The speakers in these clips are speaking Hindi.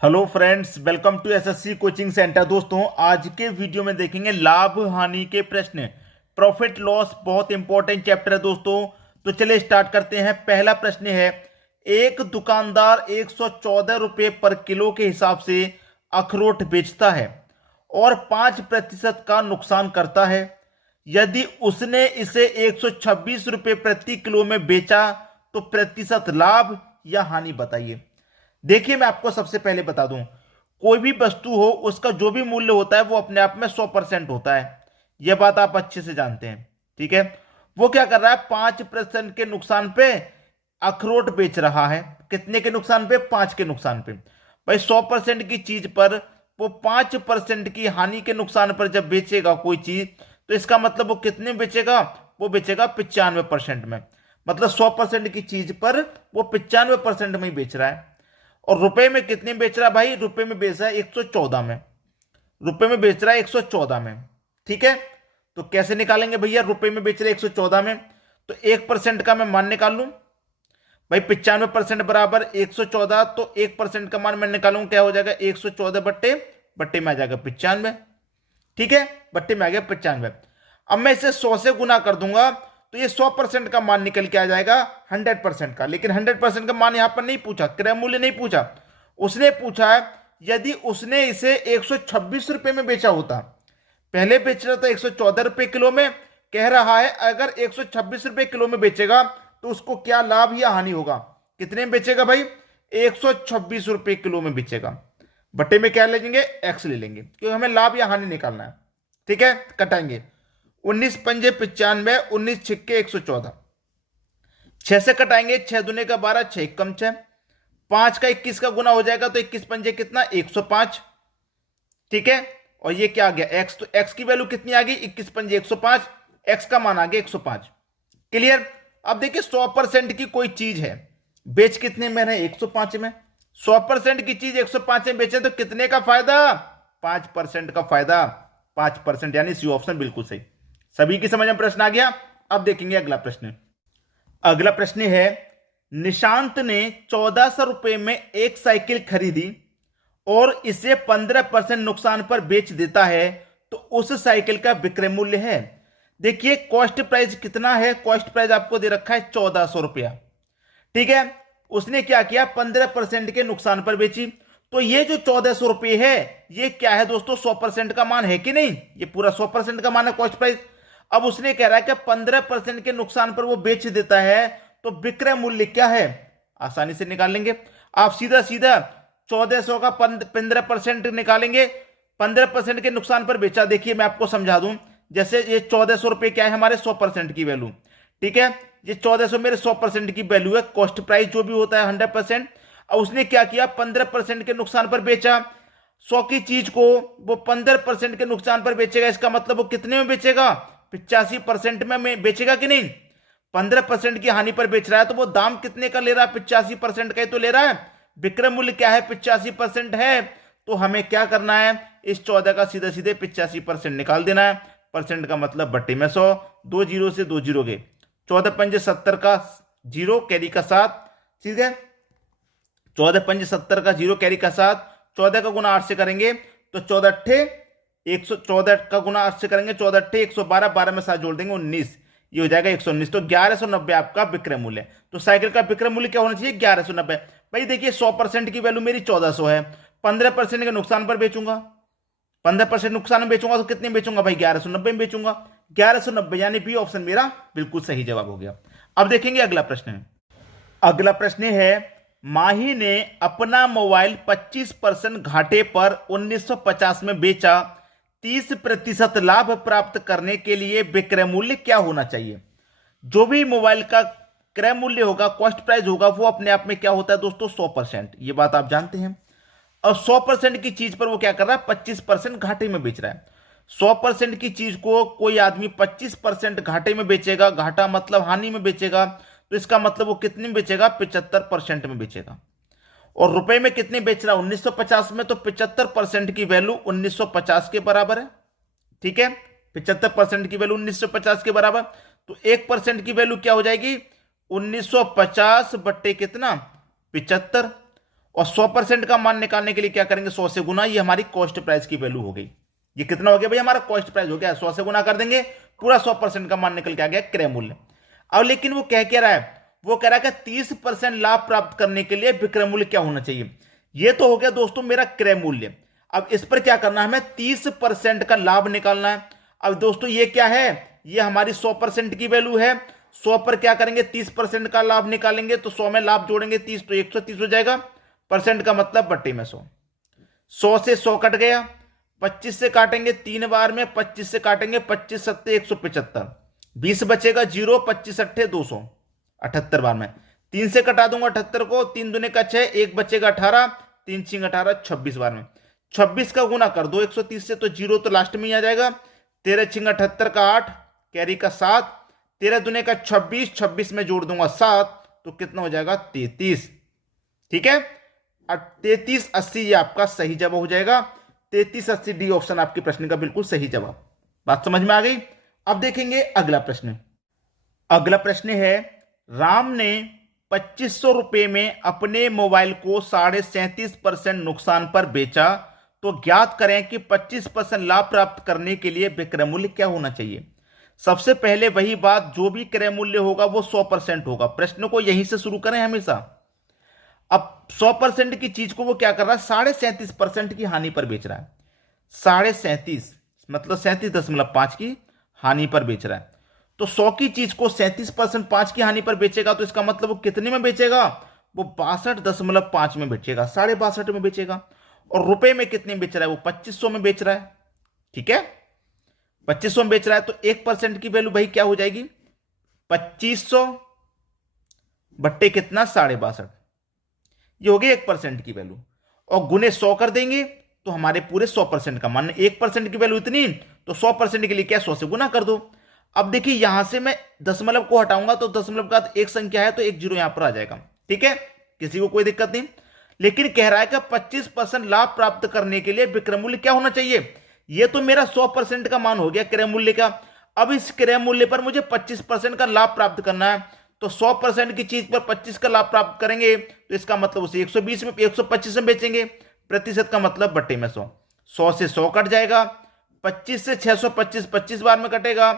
Hello friends, welcome to SSC coaching centre. दोस्तों, आज के वीडियो में देखेंगे लाभ हानि के प्रश्न। प्रॉफिट लॉस बहुत इंपॉर्टेंट चैप्टर है दोस्तों। तो चलिए स्टार्ट करते हैं। पहला प्रश्न है, एक दुकानदार 114 रुपये पर किलो के हिसाब से अखरोट बेचता है और 5% का नुकसान करता है। यदि उसने इसे 126 रुपये प्रति किलो में बेचा तो प्रतिशत लाभ या हानि बताइए। देखिए, मैं आपको सबसे पहले बता दूं, कोई भी वस्तु हो उसका जो भी मूल्य होता है वो अपने आप में 100% होता है। यह बात आप अच्छे से जानते हैं, ठीक है। वो क्या कर रहा है, 5% के नुकसान पे अखरोट बेच रहा है। कितने के नुकसान पे? 5 के नुकसान पे। भाई 100% की चीज पर वो 5% की हानि के नुकसान पर जब बेचेगा कोई चीज, तो इसका मतलब वो कितने में बेचेगा? वो बेचेगा 95% में। मतलब 100% की चीज पर वो 95% में ही बेच रहा है। और रुपए में कितने में बेच रहा है भाई? रुपए में बेच रहा है 114 में। रुपए में बेच रहा है 114 में, ठीक है। तो कैसे निकालेंगे भैया? रुपए में बेच रहे 114 में, तो 1% का मैं मान निकाल लूं। भाई 95% बराबर 114, तो 1% का मान मैं निकालूंगा, क्या हो जाएगा? 114 बट्टे बट्टे में आ जाएगा 95, ठीक है। बट्टे में आ गया 95। अब मैं इसे 100 से गुना कर दूंगा तो ये 100% का मान निकल के आ जाएगा 100% का। लेकिन 100% का मान यहां पर नहीं पूछा, क्रय मूल्य नहीं पूछा। उसने पूछा है यदि उसने इसे 126 रुपए में बेचा होता। पहले बेच रहा था 114 रुपए किलो में, कह रहा है अगर 126 रुपए किलो में बेचेगा तो उसको क्या लाभ या हानि होगा। कितने में बेचेगा भाई? 126 रुपए किलो में बेचेगा। बट्टे में क्या ले लेंगे? एक्स ले लेंगे, क्योंकि हमें लाभ या हानि निकालना है, ठीक है। कटाएंगे, 19 पंजे 95, 19 छिक्के 114। 6 से कटाएंगे, 6 दूने का 12, 6 कम 6, 5 का 21 का गुना हो जाएगा तो 21 पंजे कितना? 105, ठीक है। और ये क्या आ गया? एक्स। तो एक्स की वैल्यू कितनी आ गई? 21 पंजे 105। एक्स का मान आ गया 105। क्लियर। अब देखिए, 100% की कोई चीज है, बेच कितने में है? 105 में। 100% की चीज 105 में बेचे तो कितने का फायदा? 5% का फायदा। 5%, यानी सी ऑप्शन बिल्कुल सही। सभी की समझ में प्रश्न आ गया। अब देखेंगे अगला प्रश्न। अगला प्रश्न है, निशांत ने 1400 रुपए में एक साइकिल खरीदी और इसे 15% नुकसान पर बेच देता है, तो उस साइकिल का विक्रय मूल्य है। देखिए, कॉस्ट प्राइस कितना है? कॉस्ट प्राइस आपको दे रखा है 1400 रुपया, ठीक है। उसने क्या किया? 15% के नुकसान पर बेची। तो ये जो 1400 रुपये है, ये क्या है दोस्तों? 100% का मान है कि नहीं? ये पूरा 100% का मान है कॉस्ट प्राइस। अब उसने कह रहा है कि 15% के नुकसान पर वो बेच देता है, तो विक्रय मूल्य क्या है? आसानी से निकाल लेंगे आप। सीधा सीधा 1400 का 15% निकालेंगे। 15% के नुकसान पर बेचा। देखिए, मैं आपको समझा दूं, जैसे ये 1400 रुपये क्या है? हमारे 100% की वैल्यू, ठीक है। ये 1400 मेरे 100% की वैल्यू है। कॉस्ट प्राइस जो भी होता है 100%। और उसने क्या किया? 15% के नुकसान पर बेचा। 100 की चीज को वो 15% के नुकसान पर बेचेगा। इसका मतलब वो कितने में बेचेगा? 85% में बेचेगा कि नहीं? 15% की हानि पर बेच रहा है, तो वो दाम कितने का ले रहा है? 85% का ही तो ले रहा है। विक्रय मूल्य क्या है? 85% है। तो हमें क्या करना है? इस 14 का सीधे सीधे 85% निकाल देना है। परसेंट का मतलब बट्टे में 100, 2 जीरो से 2 जीरो गए। 14 पंजे 70 का जीरो, कैरी का 7, ठीक है। 14 पंजे 70 का जीरो, कैरी का 7। 14 का गुना 8 से करेंगे तो 14 अट्ठे 114 का गुना 8 से करेंगे, 14 अट्ठे 112, 12 में 7 जोड़ देंगे 19, ये हो जाएगा 119। तो 1190 आपका विक्रय मूल्य। तो साइकिल का विक्रय मूल्य क्या होना चाहिए? 1190। भाई देखिए, 100% की वैल्यू मेरी 1400 है। 15% के नुकसान पर बेचूंगा, 15% नुकसान में बेचूंगा तो कितने में बेचूंगा भाई? 1190 में बेचूंगा। 1190, यानी बी ऑप्शन मेरा बिल्कुल सही जवाब हो गया। अब देखेंगे अगला प्रश्न। अगला प्रश्न है, माही ने अपना मोबाइल 25% घाटे पर 1950 में बेचा। 30% लाभ प्राप्त करने के लिए विक्रय मूल्य क्या होना चाहिए? जो भी मोबाइल का क्रय मूल्य होगा, कॉस्ट प्राइस होगा, वो अपने आप में क्या होता है दोस्तों? 100%। ये बात आप जानते हैं। और 100% की चीज पर वो क्या कर रहा है? 25% घाटे में बेच रहा है। 100% की चीज को कोई आदमी 25% घाटे में बेचेगा, घाटा मतलब हानि में बेचेगा, तो इसका मतलब वो कितने में बेचेगा? 75% में बेचेगा। और रुपए में कितने बेच रहा है? 1950 में। तो 75% की वैल्यू 1950 के बराबर है, ठीक है। 75% की वैल्यू 1950 के बराबर। तो 1% की वैल्यू क्या हो जाएगी? 1950 बट्टे कितना? 75। और 100% का मान निकालने के लिए क्या करेंगे, 100 से गुना, ये हमारी कॉस्ट प्राइस की वैल्यू हो गई। ये कितना हो गया भाई, हमारा कॉस्ट प्राइस हो गया। 100 से गुना कर देंगे, पूरा 100% का मान निकल के आ गया क्रय मूल्य। अब लेकिन वो क्या रहा है, वो कह रहा है कि 30% लाभ प्राप्त करने के लिए विक्रय मूल्य क्या होना चाहिए। ये तो हो गया दोस्तों मेरा क्रय मूल्य। अब इस पर क्या करना है, हमें 30% का लाभ निकालना है। अब दोस्तों ये क्या है, ये हमारी 100% की वैल्यू है। 100 पर क्या करेंगे, 30% का लाभ निकालेंगे, तो 100 में लाभ जोड़ेंगे 30, तो 130 हो जाएगा। परसेंट का मतलब बट्टे में 100। 100 से 100 कट गया, 25 से काटेंगे 3 बार में, 25 से काटेंगे 25 सत्ते 175, 20 बचेगा 0, 25 अट्ठे 200, 78 बार में। 3 से कटा दूंगा 78 को, 3 दूने का 6, 1 बचेगा 18, 3 छिंग 18, 26 बार में। 26 का गुना कर दो 130 से, तो 0 तो लास्ट में ही आ जाएगा। 13 छिंग 78 का 8, कैरी का 7, 13 दूने का 26, 26 में जोड़ दूंगा 7, तो कितना हो जाएगा 33। ठीक है, 3380 ये आपका सही जवाब हो जाएगा। 3380 डी ऑप्शन आपके प्रश्न का बिल्कुल सही जवाब। बात समझ में आ गई। अब देखेंगे अगला प्रश्न। अगला प्रश्न है, राम ने 2500 रुपए में अपने मोबाइल को 37.5% नुकसान पर बेचा, तो ज्ञात करें कि 25% लाभ प्राप्त करने के लिए विक्रय मूल्य क्या होना चाहिए। सबसे पहले वही बात, जो भी क्रय मूल्य होगा वो 100% होगा। प्रश्न को यहीं से शुरू करें हमेशा। अब 100% की चीज को वो क्या कर रहा है, 37.5% की हानि पर बेच रहा है। 37.5 मतलब 37.5 की हानि पर बेच रहा है। तो 100 की चीज को 37% 5 की हानि पर बेचेगा, तो इसका मतलब वो कितने में बेचेगा, वो 62.5 में बेचेगा, 62.5 में बेचेगा। और रुपए में कितने में बेच रहा है, वो 2500 में बेच रहा है। ठीक है, 2500 में बेच रहा है, तो 1% की वैल्यू भाई क्या हो जाएगी, 2500 बट्टे कितना 62.5, ये हो गई 1% की वैल्यू। और गुने 100 कर देंगे तो हमारे पूरे 100% का मान। 1% की वैल्यू इतनी, तो 100% के लिए क्या 100 से गुना कर दो। अब देखिए यहां से मैं दशमलव को हटाऊंगा, तो दशमलव का एक संख्या है, तो एक जीरो यहां पर आ जाएगा। ठीक है, किसी को कोई दिक्कत नहीं। लेकिन कह रहा है कि 25% लाभ प्राप्त करने के लिए विक्रय मूल्य क्या होना चाहिए। यह तो मेरा 100% का मान हो गया क्रय मूल्य का। अब इस क्रय मूल्य पर मुझे 25% का लाभ प्राप्त करना है, तो 100% की चीज पर 25 का लाभ प्राप्त करेंगे, तो इसका मतलब उसे 120 में 125 में बेचेंगे। प्रतिशत का मतलब बट्टे में 100। 100 से 100 कट जाएगा, 25 से 625 25 बार में कटेगा,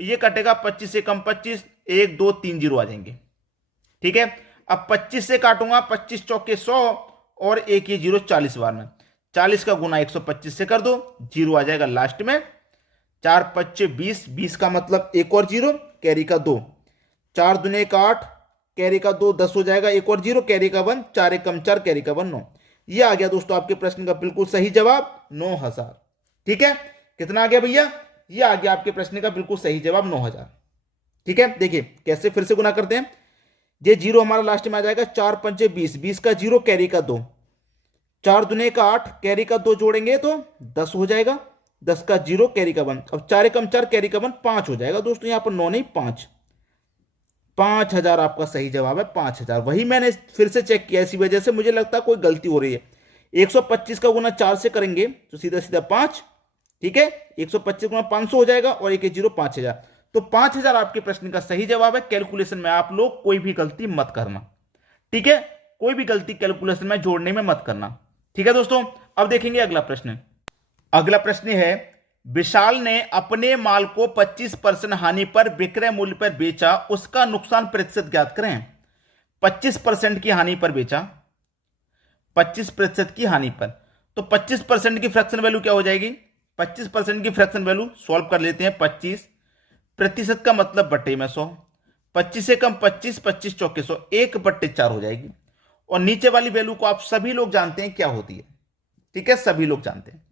ये कटेगा 25 से कम 25, 1 2 3 जीरो आ जाएंगे। ठीक है, अब 25 से काटूंगा, 25 चौके 100 और एक ये जीरो 40 बार में। 40 का गुना 125 से कर दो, जीरो आ जाएगा लास्ट में। 4 5 20, 20 का मतलब एक और जीरो, कैरी का 2, 4 दूने का 8, कैरी का 2 10 हो जाएगा, एक और जीरो, कैरी का 1, 4 एक कम 4, कैरी का 1 9। ये आ गया दोस्तों आपके प्रश्न का बिल्कुल सही जवाब 9000। ठीक है, कितना आ गया भैया, ये आ गया आपके प्रश्न का बिल्कुल सही जवाब 9000। ठीक है, देखिए कैसे फिर से गुना करते हैं। ये जीरो हमारा लास्ट में आ जाएगा, 4 5 20, 20 का जीरो, कैरी का 2, 4 दूने का 8, कैरी का 2 जोड़ेंगे तो 10 हो जाएगा, 10 का जीरो, कैरी का 1, अब 4 कम 4, कैरी का 1 5 हो जाएगा दोस्तों। यहां पर 9 नहीं 5, 5000 आपका सही जवाब है, 5000। वही मैंने फिर से चेक किया, इसी वजह से मुझे लगता है कोई गलती हो रही है। 125 का गुना 4 से करेंगे तो सीधा सीधा 5। ठीक है, 125 गुना 500 हो जाएगा, और एक जीरो 5000, तो 5000 आपके प्रश्न का सही जवाब है। कैलकुलेशन में आप लोग कोई भी गलती मत करना। ठीक है, कोई भी गलती कैलकुलेशन में जोड़ने में मत करना। ठीक है दोस्तों, अब देखेंगे अगला प्रश्न। अगला प्रश्न है, विशाल ने अपने माल को 25% हानि पर विक्रय मूल्य पर बेचा, उसका नुकसान प्रतिशत ज्ञात करें। 25% की हानि पर बेचा, 25% की हानि पर, तो 25% की फ्रैक्शन वैल्यू क्या हो जाएगी, 25% की फ्रैक्शन वैल्यू सॉल्व कर लेते हैं। 25 प्रतिशत का मतलब बट्टे में 100, 25 से कम 25, 25 चौके 100, 1/4 हो जाएगी। और नीचे वाली वैल्यू को आप सभी लोग जानते हैं क्या होती है। ठीक है, सभी लोग जानते हैं।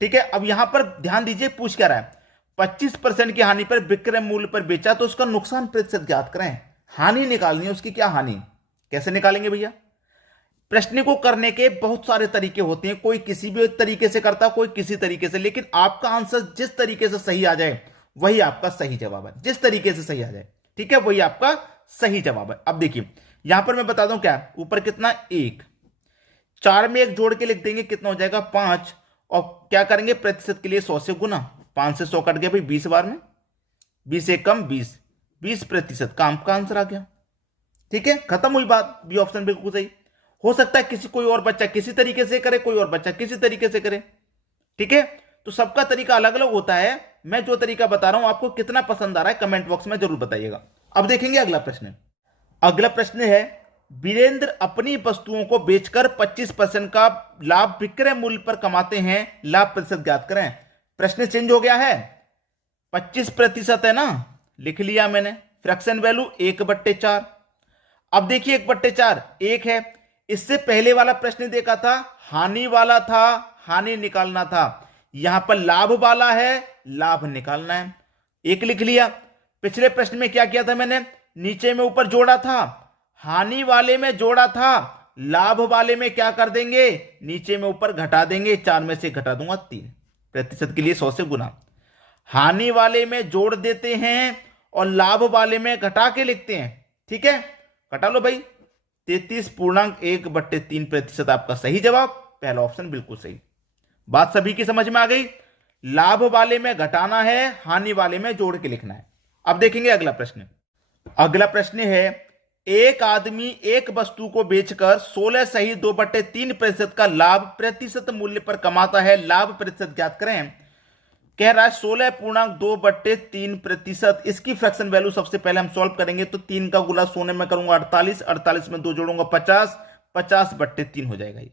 ठीक है, अब यहां पर ध्यान दीजिए पूछ क्या रहा है, 25% की हानि पर विक्रय मूल्य पर बेचा, तो उसका नुकसान प्रतिशत ज्ञात करें। हानि निकालनी है उसकी, क्या हानि, कैसे निकालेंगे भैया। प्रश्न को करने के बहुत सारे तरीके होते हैं, कोई किसी भी तरीके से करता, कोई किसी तरीके से, लेकिन आपका आंसर जिस तरीके से सही आ जाए वही आपका सही जवाब है। जिस तरीके से सही आ जाए, ठीक है, वही आपका सही जवाब है। अब देखिए यहां पर मैं बता दूं क्या, ऊपर कितना 1, 4 में 1 जोड़ के लिख देंगे, कितना हो जाएगा 5, और क्या करेंगे प्रतिशत के लिए 100 से गुना, 5 से 100 कट गया भाई 20 बार में, 20 से कम 20, 20% का आंसर आ गया। ठीक है, खत्म हुई बात, बी ऑप्शन बिल्कुल सही। हो सकता है किसी कोई और बच्चा किसी तरीके से करे, कोई और बच्चा किसी तरीके से करे, ठीक है। तो सबका तरीका अलग अलग होता है। मैं जो तरीका बता रहा हूं आपको कितना पसंद आ रहा है कमेंट बॉक्स में जरूर बताइएगा। अब देखेंगे अगला प्रश्न। अगला प्रश्न है, वीरेंद्र अपनी वस्तुओं को बेचकर 25% का लाभ विक्रय मूल्य पर कमाते हैं, लाभ प्रतिशत ज्ञात करें। प्रश्न चेंज हो गया है, 25% है ना, लिख लिया मैंने। Fraction value 1/4। अब देखिए 1/4 1 है। इससे पहले वाला प्रश्न देखा था, हानि वाला था, हानि निकालना था। यहां पर लाभ वाला है, लाभ निकालना है, 1 लिख लिया। पिछले प्रश्न में क्या किया था मैंने, नीचे में ऊपर जोड़ा था, हानि वाले में जोड़ा था, लाभ वाले में क्या कर देंगे, नीचे में ऊपर घटा देंगे। 4 में से घटा दूंगा 3, प्रतिशत के लिए 100 से गुना। हानि वाले में जोड़ देते हैं और लाभ वाले में घटा के लिखते हैं, ठीक है। घटा लो भाई, 33.1/3% आपका सही जवाब, पहला ऑप्शन बिल्कुल सही। बात सभी की समझ में आ गई। लाभ वाले में घटाना है, हानि वाले में जोड़ के लिखना है। अब देखेंगे अगला प्रश्न। अगला प्रश्न है, एक आदमी एक वस्तु को बेचकर 16 सही 2/3% का लाभ प्रतिशत मूल्य पर कमाता है, लाभ प्रतिशत ज्ञात करें। कह रहा है 16.2/3%। इसकी फ्रैक्शन वैल्यू सबसे पहले हम सॉल्व करेंगे। तो 3 का गुना सोने में करूंगा 48, 48 में 2 जोड़ूंगा 50, 50/3 हो जाएगा ये।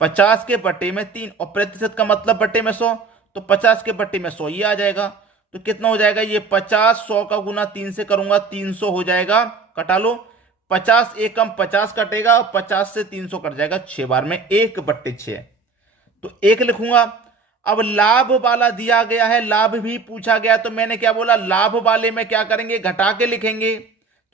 50 के बटे में 3 और प्रतिशत का मतलब बटे में 100, तो 50 के बटे में 100 ये आ जाएगा। तो कितना हो जाएगा ये 50, 100 का गुना 3 से करूंगा 300 हो जाएगा। कटा लो, 50 एकम 50 कटेगा और 50 से 300 कट जाएगा 6 बार में, 1/6। तो 1 लिखूंगा। अब लाभ वाला दिया गया है, लाभ भी पूछा गया, तो मैंने क्या बोला, लाभ वाले में क्या करेंगे, घटा के लिखेंगे।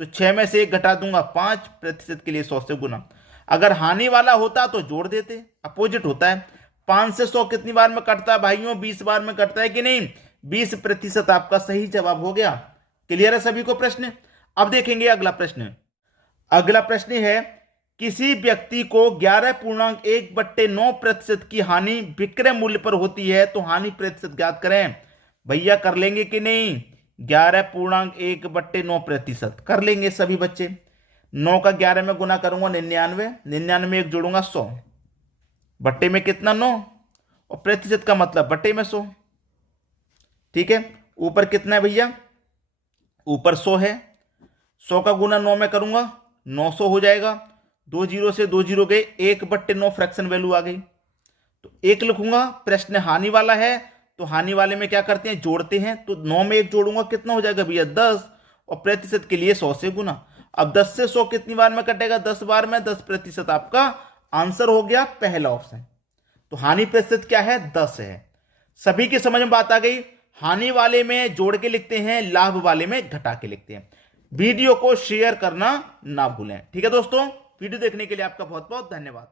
तो 6 में से 1 घटा दूंगा 5, प्रतिशत के लिए 100 से गुना। अगर हानि वाला होता तो जोड़ देते, अपोजिट होता है। 5 से 100 कितनी बार में कटता है भाइयों, 20 बार में कटता है कि नहीं, 20% आपका सही जवाब हो गया। क्लियर है सभी को प्रश्न। अब देखेंगे अगला प्रश्न। अगला प्रश्न है, किसी व्यक्ति को 11.1/9% की हानि विक्रय मूल्य पर होती है, तो हानि प्रतिशत ज्ञात करें। भैया कर लेंगे कि नहीं, 11.1/9% कर लेंगे सभी बच्चे। 9 का 11 में गुना करूंगा 99, 99 में 1 जोड़ूंगा 100, बट्टे में कितना 9 और प्रतिशत का मतलब बट्टे में 100, ठीक है। ऊपर कितना है भैया, ऊपर 100 है। 100 का गुना 9 में करूंगा 900 हो जाएगा। 2 जीरो से 2 जीरो गए, 1/9 फ्रैक्शन वैल्यू आ गई। तो 1 लिखूंगा। प्रश्न हानि वाला है तो हानि वाले में क्या करते हैं, जोड़ते हैं। तो 9 में 1 जोड़ूंगा कितना हो जाएगा भैया 10 और प्रतिशत के लिए 100 से गुना। अब 10 से 100 कितनी बार में कटेगा, 10 बार में, 10% आपका आंसर हो गया पहला ऑप्शन। तो हानि प्रतिशत क्या है, 10 है। सभी की समझ में बात आ गई। हानि वाले में जोड़ के लिखते हैं, लाभ वाले में घटा के लिखते हैं। वीडियो को शेयर करना ना भूलें, ठीक है दोस्तों। वीडियो देखने के लिए आपका बहुत बहुत धन्यवाद।